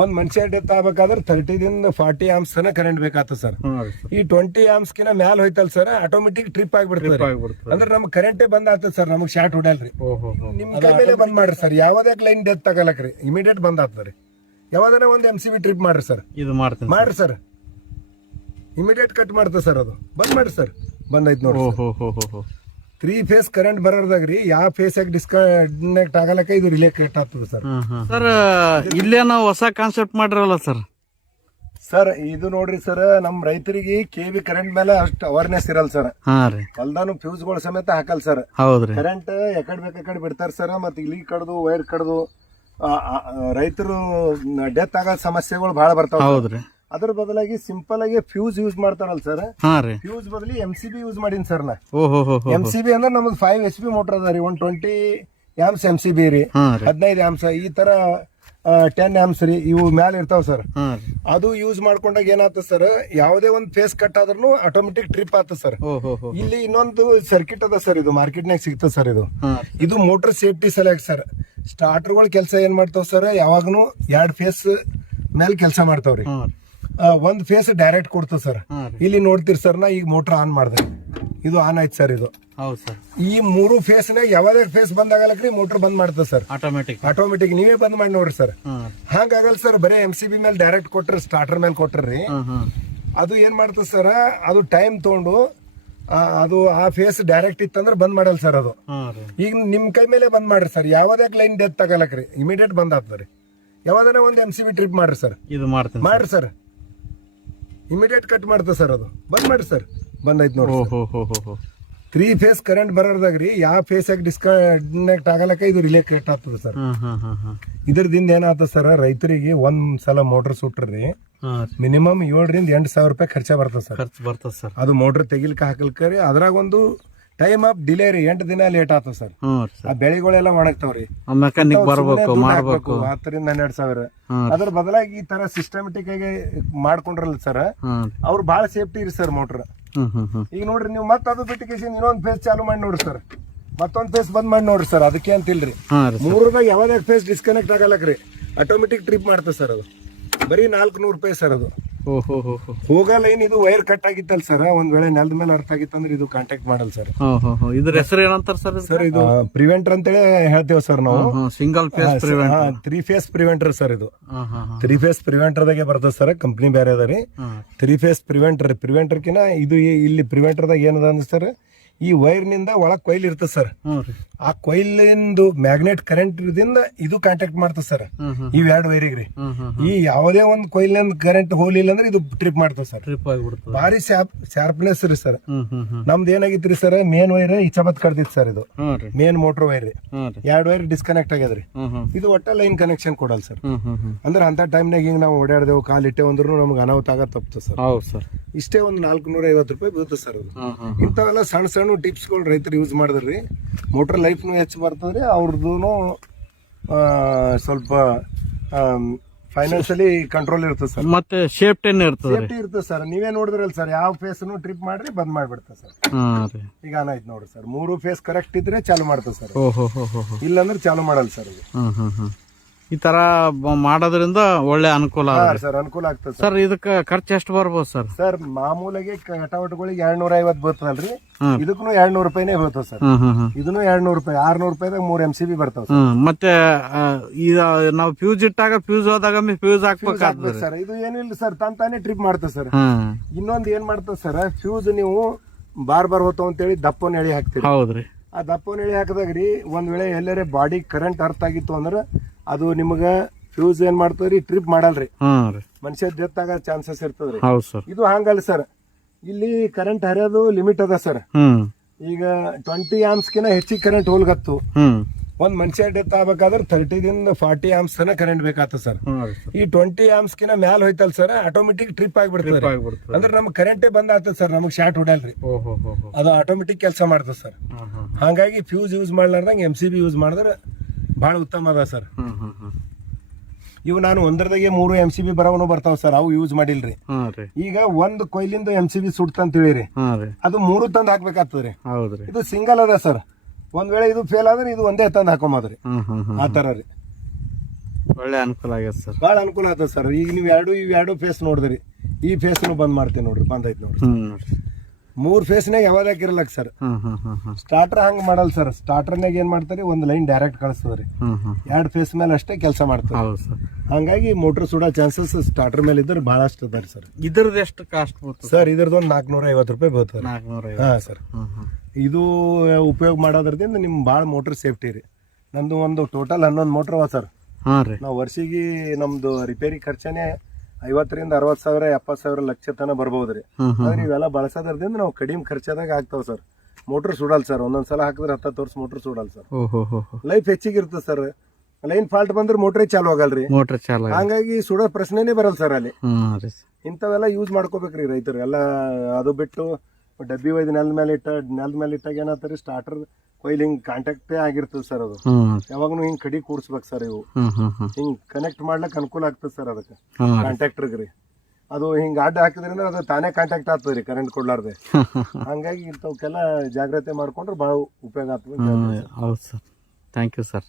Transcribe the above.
ಒಂದ್ ಮನುಷ್ಯ ಡೆತ್ ಆಗ್ಬೇಕಾದ್ರೆ 30 ಆಮ್ಸ್ ತನ ಕರೆಂಟ್ ಬೇಕಾಗ್ತದೆ ಸರ್. ಈ 20 ಆಮ್ಸ್ ಕಿನ ಮ್ಯಾಲ ಹೋಯ್ತಲ್ ಸರ್, ಆಟೋಮೆಟಿಕ್ ಟ್ರಿಪ್ ಆಗಿಬಿಡ್ತದೆ. ಅಂದ್ರೆ ನಮ್ಗೆ ಕರೆಂಟೇ ಬಂದ್ ಆಗ್ತದೆ ಸರ್, ನಮಗ್ ಶಾರ್ಟ್ ಹೊಡಲ್ರಿ. ನಿಮ್ ಕೈ ಮೇಲೆ ಬಂದ್ ಮಾಡ್ರಿ ಸರ್, ಯಾವ್ದೇ ಲೈನ್ ಡೆತ್ ತಗಲಕ್ರಿ ಇಮಿಡಿಯೇಟ್ ಬಂದ್ ಆಗ್ತದ್ರಿ. ಯಾವ್ದಾರ ಒಂದ್ MCB ಟ್ರಿಪ್ ಮಾಡ್ರಿ ಸರ್, ಇದು ಮಾಡ್ರಿ ಸರ್, ಇಮಿಡಿಯೇಟ್ ಕಟ್ ಮಾಡ್ತದೆ ಸರ್. ಅದು ಬಂದ್ ಮಾಡ್ರಿ ಸರ್, ಬಂದೈತ್ ನೋಡಿ. 3 ಫೇಸ್ ಕರೆಂಟ್ ಬರೋದಾಗ್ರಿ ಯಾವ ಫೇಸ್ ಆಗಿ ಡಿಸ್ಕನೆಕ್ಟ್ ಆಗಲಕ್ಕ ಇದು ರಿಲೇ ಕಟ್ ಆಗ್ತದೆ ಸರ್. ಸರ್ ಇಲ್ಲೇ ನಾವು ಹೊಸ ಕಾನ್ಸೆಪ್ಟ್ ಮಾಡಿರಲ್ಲ ಸರ್. ಸರ್ ಇದು ನೋಡ್ರಿ ಸರ್, ನಮ್ ರೈತರಿಗೆ KV ಕರೆಂಟ್ ಮೇಲೆ ಅಷ್ಟು ಅವೇರ್ನೆಸ್ ಇರಲ್ಲ ಸರ್. ಹೊಲ್ದಾನು ಫ್ಯೂಸ್ ಗಳು ಸಮೇತ ಹಾಕಲ್ ಸರ್. ಕರೆಂಟ್ ಎಕಡೆ ಬೇಕಡೆ ಬಿಡ್ತಾರ ಸರ್. ಮತ್ತೆ ಇಲ್ಲಿ ಕಡ್ದು ವೈರ್ ಕಡ್ದು ರೈತರು ಡೆತ್ ಆಗೋ ಸಮಸ್ಯೆಗಳು ಬಹಳ ಬರ್ತಾವ. ಅದ್ರ ಬದಲಾಗಿ ಸಿಂಪಲ್ ಆಗಿ ಫ್ಯೂಸ್ ಯೂಸ್ ಮಾಡ್ತಾರಲ್ಲ ಸರ್, ಫ್ಯೂಸ್ ಬದಲಿ MCB ಯೂಸ್ ಮಾಡೀನಿ ಸರ್ ನಾ. MCB ಅಂದ್ರೆ ನಮ್ದು 5 HP ಮೋಟರ್ ಅದ ರೀ. 120 ಆಮ್ಸ್ MCB ರೀ, 15 ಆಮ್ಸ್, ಈ ತರ 10 ಆಮ್ಸ್ ರೀ, ಇವು ಮ್ಯಾಲ ಇರ್ತಾವ ಸರ್. ಅದು ಯೂಸ್ ಮಾಡ್ಕೊಂಡಾಗ ಏನಾಗ್ತದೆ ಸರ್, ಯಾವುದೇ ಒಂದ್ ಫೇಸ್ ಕಟ್ ಆದ್ರೂ ಆಟೋಮೆಟಿಕ್ ಟ್ರಿಪ್ ಆಗ್ತದೆ ಸರ್. ಇಲ್ಲಿ ಇನ್ನೊಂದು ಸರ್ಕಿಟ್ ಅದ ಸರ್, ಇದು ಮಾರ್ಕೆಟ್ ನಾಗ ಸಿಗ್ತದೆ ಸರ್. ಇದು ಮೋಟರ್ ಸೇಫ್ಟಿ ಸಲುವಾಗಿ ಸರ್. ಸ್ಟಾರ್ಟರ್ಗಳ ಕೆಲಸ ಏನ್ ಮಾಡ್ತಾವ ಸರ್, ಯಾವಾಗನು 2 ಫೇಸ್ ಮೇಲೆ ಕೆಲಸ ಮಾಡ್ತಾವ್ರಿ. ಒಂದ್ ಫೇಸ್ ಡೈರೆಕ್ಟ್ ಕೊಡ್ತದ ಸರ್. ಇಲ್ಲಿ ನೋಡ್ತೀರಿ ಸರ್, ನಾ ಈಗ ಮೋಟರ್ ಆನ್ ಮಾಡಿದೆ, ಇದು ಆನ್ ಆಯ್ತು ಸರ್. ಇದು ಈ 3 ಫೇಸ್ ನಾಗ ಯಾವ್ದೇ ಫೇಸ್ ಬಂದ್ ಆಗಲಕ್ರಿ ಮೋಟರ್ ಬಂದ್ ಮಾಡ್ತದ ಸರ್, ಆಟೋಮೆಟಿಕ್. ನೀವೇ ಬಂದ್ ಮಾಡಿ ನೋಡ್ರಿ ಸರ್. ಹಂಗಾಗಲ್ಲ ಸರ್, ಬರೀ MCB ಮೇಲೆ ಡೈರೆಕ್ಟ್ ಕೊಟ್ರಿ, ಸ್ಟಾರ್ಟರ್ ಮೇಲೆ ಕೊಟ್ರಿ, ಅದು ಏನ್ ಮಾಡ್ತದ ಸರ್, ಅದು ಟೈಮ್ ತಗೊಂಡು ಅದು ಆ ಫೇಸ್ ಡೈರೆಕ್ಟ್ ಇತ್ತಂದ್ರೆ ಬಂದ್ ಮಾಡಲ್ಲ ಸರ್. ಅದು ಈಗ ನಿಮ್ ಕೈ ಮೇಲೆ ಬಂದ್ ಮಾಡ್ರಿ ಸರ್, ಯಾವ್ದೇ ಲೈನ್ ಡೆತ್ ತಗಲಕ್ರಿ ಇಮಿಡಿಯೇಟ್ ಬಂದ್ ಆಗ್ತದ್ರಿ. ಯಾವ್ದಾರ ಒಂದ್ MCB ಟ್ರಿಪ್ ಮಾಡ್ರಿ ಸರ್, ಇದು ಮಾಡ್ರಿ ಸರ್, ಇಮಿಡಿಯೇಟ್ ಕಟ್ ಮಾಡ್ತದೆ ಸರ್. ಅದು ಬಂದ್ ಮಾಡ್ರಿ ಸರ್, ಬಂದೈತ್ ನೋಡಿ. 3 ಫೇಸ್ ಕರೆಂಟ್ ಬರೋದಾಗ್ರಿ ಯಾವ ಫೇಸ್ ಆಗಿ ಡಿಸ್ಕನೆಕ್ಟ್ ಆಗಲಕ್ಕ ಇದು ರಿಲೇ ಕಟ್ ಆಗ್ತದೆ ಸರ್. ಇದ್ರದಿಂದ ಏನಾಗ್ತದೆ ಸರ್, ರೈತರಿಗೆ ಒಂದ್ ಸಲ ಮೋಟರ್ ಸುಟ್ರಿ ಮಿನಿಮಮ್ 7 ರಿಂದ 8 ಸಾವಿರ ರೂಪಾಯಿ ಖರ್ಚ ಬರ್ತದೆ ಸರ್. ಅದು ಮೋಟರ್ ತೆಗಿಲಿಕ್ಕೆ ಹಾಕಲ್ಕರಿ ಅದ್ರಾಗ ಒಂದು ಟೈಮ್ ಆಫ್ ಡಿಲೇ ರೀ, 8 ದಿನ ಲೇಟ್ ಆಗ್ತದೆ ಸರ್. ಆ ಬೆಳೆಗಳೆಲ್ಲ ಒಣಗ್ತಾವ್ರಿ, ಮೆಕ್ಯಾನಿಕ್ ಬರ್ಬೇಕು, 10 ರಿಂದ 12 ಸಾವಿರ. ಅದ್ರ ಬದಲಾಗಿ ಈ ತರ ಸಿಸ್ಟಮೆಟಿಕ್ ಆಗಿ ಮಾಡ್ಕೊಂಡ್ರಲ್ಲ ಸರ್, ಅವ್ರು ಬಹಳ ಸೇಫ್ಟಿ ಇರಿ ಸರ್ ಮೋಟರ್. ಈಗ ನೋಡ್ರಿ ನೀವು ಮತ್ತೆ ಅದು ಬಿಟ್ಟಿಕೇಶನ್ ಇನ್ನೊಂದ್ ಫೇಸ್ ಚಾಲು ಮಾಡಿ ನೋಡ್ರಿ ಸರ್, ಮತ್ತೊಂದ್ ಫೇಸ್ ಬಂದ್ ಮಾಡಿ ನೋಡ್ರಿ ಸರ್. ಅದಕ್ಕೆ ಅಂತಿಲ್ರಿ, 3ದಾಗ ಯಾವ್ದೇ ಫೇಸ್ ಡಿಸ್ಕನೆಕ್ಟ್ ಆಗಲಕ್ರಿ ಆಟೋಮೆಟಿಕ್ ಟ್ರಿಪ್ ಮಾಡ್ತದೆ ಸರ್. ಅದು ಬರೀ 400 ರೂಪಾಯಿ ಸರ್. ಅದು ಹೋಗ ಲೈನ್ ಇದು ವೈರ್ ಕಟ್ ಆಗಿತ್ತಲ್ಲ ಸರ್, ಒಂದ್ ವೇಳೆ ನೆಲದ ಮೇಲೆ ಅರ್ಥ ಆಗಿತ್ತಂದ್ರೆ ಇದು ಕಾಂಟ್ಯಾಕ್ಟ್ ಮಾಡಲ್ಲ ಸರ್. ಇದ್ರ ಹೆಸರು ಏನಂತಾರ ಸರ್? ಸರ್ ಇದು ಪ್ರಿವೆಂಟರ್ ಅಂತೇಳಿ ಹೇಳ್ತೇವೆ ಸರ್ ನಾವು. Single phase 3 phase preventer sir. ಇದು 3 ಫೇಸ್ ಪ್ರಿವೆಂಟರ್ ದಾಗೆ ಬರ್ತದೆ ಸರ್, ಕಂಪ್ನಿ ಬೇರೆ ಅದ ರೀ. 3 ಫೇಸ್ ಪ್ರಿವೆಂಟರ್ ಕಿನ ಇದು ಇಲ್ಲಿ ಪ್ರಿವೆಂಟರ್ ದಾಗ ಏನದ ಅಂದ್ರೆ ಸರ್, ಈ ವೈರ್ ನಿಂದ ಒಳಗ್ ಕೊಯ್ಲ್ ಇರ್ತದೆ ಸರ್. ಆ ಕೊಯ್ಲಿಂದು ಮ್ಯಾಗ್ನೆಟ್ ಕರೆಂಟ್ ದಿಂದ ಇದು ಕಾಂಟ್ಯಾಕ್ಟ್ ಮಾಡ್ತದೆ ಸರ್, ಇವ್ 2 ವೈರಿಗ್ರಿ. ಈ ಯಾವುದೇ ಒಂದ್ ಕೊಯ್ಲಿಂದ ಕರೆಂಟ್ ಹೋಗ್ಲಿಲ್ಲ ಅಂದ್ರೆ ಇದು ಟ್ರಿಪ್ ಮಾಡ್ತದೆ ಸರ್. ಭಾರಿ ಶಾರ್ಪ್ನೆಸ್ ರೀ ಸರ್. ನಮ್ದು ಏನಾಗಿತ್ರಿ ಸರ್, ಮೇನ್ ವೈರ್ ಇಚ್ಛಾಬತ್ ಕಡ್ದಿತ್ತು ಸರ್. ಇದು ಮೇನ್ ಮೋಟರ್ ವೈರ್ ರೀ, 2 ವೈರ್ ಡಿಸ್ಕನೆಕ್ಟ್ ಆಗ್ಯದ್ರಿ. ಇದು ಒಟ್ಟ ಲೈನ್ ಕನೆಕ್ಷನ್ ಕೊಡಲ್ಲ ಸರ್. ಅಂದ್ರೆ ಅಂತ ಟೈಮ್ನಾಗ ಹಿಂಗ್ ನಾವು ಓಡಾಡ್ದೇವು, ಕಾಲ್ ಇಟ್ಟೆ ಅಂದ್ರೂ ನಮ್ಗೆ ಅನಾಹುತ ಆಗ ತಪ್ತದೆ ಸರ್. ಇಷ್ಟೇ ಒಂದು 450 ರೂಪಾಯಿ ಬೀಳುತ್ತೆ ಸರ್. ಇಂಥವೆಲ್ಲ ಸಣ್ಣ ಸಣ್ಣ ಟಿಪ್ಸ್ ಗಳು ರೈತರು ಯೂಸ್ ಮಾಡಿದ್ರಿ, ಮೋಟರ್ ಲೈಫ್ನು ಹೆಚ್ಚು ಬರ್ತದ್ರಿ, ಅವ್ರದ್ದು ಸ್ವಲ್ಪ ಫೈನಾನ್ಷಿಯಲಿ ಕಂಟ್ರೋಲ್ ಇರ್ತದೆ ಸರ್. ಮತ್ತೆ ಸೇಫ್ಟಿ ಇರ್ತದೆ ಸರ್. ನೀವೇ ನೋಡಿದ್ರಲ್ಲ ಸರ್, ಯಾವ ಫೇಸ್ ಟ್ರಿಪ್ ಮಾಡ್ರಿ ಬಂದ್ ಮಾಡ್ಬಿಡ್ತದೆ ಸರ್. ಈಗ ಆಯ್ತು ನೋಡ್ರಿ ಸರ್, 3 ಫೇಸ್ ಕರೆಕ್ಟ್ ಇದ್ರೆ ಚಾಲು ಮಾಡ್ತದೆ ಸರ್, ಇಲ್ಲಾಂದ್ರೆ ಚಾಲು ಮಾಡಲ್ಲ ಸರ್. ಈ ತರ ಮಾಡೋದ್ರಿಂದ ಒಳ್ಳೆ ಅನುಕೂಲ ಸರ್, ಅನುಕೂಲ ಆಗ್ತದೆ ಸರ್. ಇದಕ್ಕೆ ಖರ್ಚು ಎಷ್ಟು ಬರ್ಬೋದು ಸರ್? ಸರ್ ಮಾಮೂಲಾಗಿ ಕಟಾವಟ್ಗಳಿಗೆ 250 ಬರ್ತದಲ್ರಿ, ಇದಕ್ಕೂ 200 ರೂಪಾಯಿನೇ ಬರ್ತದೆ ಸರ್. ಇದನ್ನು 200 ರೂಪಾಯಿ, 600 ರೂಪಾಯಿದಾಗ 3 MCB ಬರ್ತಾವ. ಮತ್ತೆ ನಾವು ಫ್ಯೂಸ್ ಇಟ್ಟಾಗ ಫ್ಯೂಸ್ ಹೋದಾಗ ಫ್ಯೂಸ್ ಹಾಕ್ಬೇಕಾಗ್ತದೆ ಸರ್. ಇದು ಏನಿಲ್ಲ ಸರ್, ತಾನೇ ಟ್ರಿಪ್ ಮಾಡ್ತದೆ ಸರ್. ಇನ್ನೊಂದ್ ಏನ್ ಮಾಡ್ತದೆ ಸರ್, ಫ್ಯೂಸ್ ನೀವು ಬಾರ್ ಹೋತಾವ ಅಂತೇಳಿ ದಪ್ಪನ ಎಳಿ ಹಾಕ್ತೀರಿ. ಹೌದ್ರಿ. ಆ ದಪ್ಪನ ಎಳಿ ಹಾಕದಾಗ್ರಿ ಒಂದ್ ವೇಳೆ ಎಲ್ಲರೇ ಬಾಡಿ ಕರೆಂಟ್ ಅರ್ಥ ಆಗಿತ್ತು ಅಂದ್ರೆ ಅದು ನಿಮಗ ಫ್ಯೂಸ್ ಏನ್ ಮಾಡ್ತದ್ರಿ, ಟ್ರಿಪ್ ಮಾಡಲ್ರಿ, ಮನುಷ್ಯ ಡೆತ್ ಆಗೋ ಚಾನ್ಸಸ್ ಇರ್ತದ್ರಿ. ಇದು ಹಂಗಲ್ಲ ಸರ್, ಇಲ್ಲಿ ಕರೆಂಟ್ ಹರಿಯೋದು ಲಿಮಿಟ್ ಅದ ಸರ್. ಈಗ 20 ಆಮ್ಸ್ ಕಿನ ಹೆಚ್ಚಿಗೆ ಕರೆಂಟ್ ಹೋಲ್ಗತ್ತು. ಒಂದ್ ಮನುಷ್ಯ ಡೆತ್ ಆಗ್ಬೇಕಾದ್ರೆ 30 ದಿಂದ 40 ಆಮ್ಸ್ ತನ ಕರೆಂಟ್ ಬೇಕಾಗ್ತದೆ ಸರ್. ಈ 20 ಆಮ್ಸ್ ಕಿನ ಮ್ಯಾಲ ಹೋಯ್ತಲ್ ಸರ್, ಆಟೋಮೆಟಿಕ್ ಟ್ರಿಪ್ ಆಗಿಬಿಡ್ತದೆ. ಅಂದ್ರೆ ನಮ್ಗೆ ಕರೆಂಟೇ ಬಂದ್ ಆಗ್ತದೆ ಸರ್, ನಮಗ್ ಶಾರ್ಟ್ ಹೊಡಲ್ರಿ. ಅದು ಆಟೋಮೆಟಿಕ್ ಕೆಲಸ ಮಾಡ್ತದೆ ಸರ್. ಹಾಗಾಗಿ ಫ್ಯೂಸ್ ಯೂಸ್ ಮಾಡ್ಲಾರ್ದಂಗ MCB ಯೂಸ್ ಮಾಡಿದ್ರೆ ಬಹಳ ಉತ್ತಮ ಅದ ಸರ್. ಇವು ನಾನು ಒಂದರದಾಗೆ 3 MCB ಬರವನು ಬರ್ತಾವ ಸರ್, ಅವು ಯೂಸ್ ಮಾಡಿಲ್ರಿ. ಈಗ ಒಂದ್ ಕೊಯ್ಲಿಂದ MCB ಸುಡ್ತಂತ ಹೇಳಿರಿ, ಅದು 3 ತಂದ್ ಹಾಕ್ಬೇಕಾಗ್ತದ್ರಿ. ಇದು ಸಿಂಗಲ್ ಅದ ಸರ್. ಒಂದ್ ವೇಳೆ ಇದು ಫೇಲ್ ಆದ್ರೆ ಇದು ಒಂದೇ ತಂದ್ ಹಾಕೊಂಬದ್ರಿ, ಆ ತರ ರೀ. ಒಳ್ಳೆ ಅನುಕೂಲ ಆಗ್ಯದ ಸರ್. ಭಾಳ ಅನುಕೂಲ ಆಗ್ತದೆ ಸರ್. ಈಗ ನೀವು ಇವೆರಡು ಫೇಸ್ ನೋಡಿದ್ರಿ, ಈ ಫೇಸ್ನು ಬಂದ್ ಮಾಡ್ತೇವೆ ನೋಡ್ರಿ, ಬಂದೈತೆ ನೋಡ್ರಿ. ನೋಡ್ರಿ 3 ಫೇಸ್ನಾಗ ಯಾವಾಗ ಹಾಕಿರಲ್ಲ ಸರ್. ಸ್ಟಾರ್ಟರ್ ಹಂಗ ಮಾಡಲ್ಲ ಸರ್. ಸ್ಟಾರ್ಟರ್ನಾಗ ಏನ್ ಮಾಡ್ತಾರೆ, ಒಂದು ಲೈನ್ ಡೈರೆಕ್ಟ್ ಕಳಿಸ್ತದ್ರಿ. 2 ಫೇಸ್ ಮೇಲೆ ಅಷ್ಟೇ ಕೆಲಸ ಮಾಡ್ತಾರೆ. ಹೌದು ಸರ್. ಹಂಗಾಗಿ ಮೋಟರ್ ಸುಡೋ ಚಾನ್ಸಸ್ ಸ್ಟಾರ್ಟರ್ ಮೇಲೆ ಇದ್ರೆ ಬಹಳಷ್ಟು ಅದಾರಿ ಸರ್. ಇದ್ರದ್ದು ಎಷ್ಟು ಕಾಸ್ಟ್ ಬರ್ತದೆ ಸರ್? ಇದ್ರದ್ದು ಒಂದು 450 ರೂಪಾಯಿ ಬರ್ತದೆ. 450. ಹಾ ಸರ್. ಇದು ಉಪಯೋಗ ಮಾಡೋದ್ರದಿಂದ ನಿಮ್ ಭಾಳ ಮೋಟರ್ ಸೇಫ್ಟಿ ರೀ. ನಮ್ದು ಒಂದು ಟೋಟಲ್ 11 ಮೋಟರ್ ಅವ ಸರ್. ಹಾ ರೀ. ನಾವು ವರ್ಷಿಗೆ ನಮ್ದು ರಿಪೇರಿ ಖರ್ಚನೆ 50,000 ರಿಂದ 60,000 70,000 ಲಕ್ಷ ತನ ಬರ್ಬೋದ್ರಿ. ಆದ್ರೆ ಇವೆಲ್ಲ ಬಳಸೋದ್ರದಿಂದ ನಾವು ಕಡಿಮೆ ಖರ್ಚದಾಗ ಆಗ್ತಾವ ಸರ್. Motor ಸುಡಲ್ sir. ಒಂದೊಂದ್ಸಲ ಹಾಕಿದ್ರೆ 10 ವರ್ಷ ಮೋಟರ್ ಸುಡಲ್ ಸರ್. ಲೈಫ್ ಹೆಚ್ಚಿಗೆ ಇರ್ತದೆ ಸರ್. ಲೈನ್ ಫಾಲ್ಟ್ ಬಂದ್ರೆ ಮೋಟ್ರೇ ಚಾಲು ಆಗಲ್ರಿ. ಮೋಟರ್ ಚಾಲು ಹಂಗಾಗಿ ಸುಡೋ ಪ್ರಶ್ನೆನೇ ಬರಲ್ಲ ಸರ್ ಅಲ್ಲಿ. ಇಂಥವೆಲ್ಲ ಯೂಸ್ ಮಾಡ್ಕೋಬೇಕ್ರಿ ರೈತರು ಎಲ್ಲ. ಅದು ಬಿಟ್ಟು ಡಬ್ಬಿ ಒಯ್ದು ನೆಲದ ಮೇಲೆ ಇಟ್ಟಾಗ ಏನಾಗ್ತಾರೆ, ಸ್ಟಾರ್ಟರ್ ಕೊಯ್ಲಿ ಹಿಂಗ್ ಕಾಂಟ್ಯಾಕ್ಟೇ ಆಗಿರ್ತದೆ ಸರ್. ಅದು ಯಾವಾಗನು ಹಿಂಗ್ ಕಡಿ ಕೂಡ್ಸ್ಬೇಕು ಸರ್. ಇವು ಹಿಂಗ್ ಕನೆಕ್ಟ್ ಮಾಡ್ಲಕ್ ಅನುಕೂಲ ಆಗ್ತದೆ ಸರ್. ಅದಕ್ಕೆ ಕಾಂಟ್ಯಾಕ್ಟರ್ಗ್ರಿ ಅದು ಹಿಂಗ್ ಅಡ್ಡ ಹಾಕಿದ್ರಿಂದ ಅದು ತಾನೇ ಕಾಂಟ್ಯಾಕ್ಟ್ ಆಗ್ತದ್ರಿ ಕರೆಂಟ್ ಕೊಡ್ಲಾರ್ದೆ. ಹಂಗಾಗಿ ಇಂಥವಕ್ಕೆಲ್ಲ ಜಾಗ್ರತೆ ಮಾಡ್ಕೊಂಡ್ರೆ ಬಹಳ ಉಪಯೋಗ ಆಗ್ತದೆ. ಹೌದು ಸರ್. Thank you sir.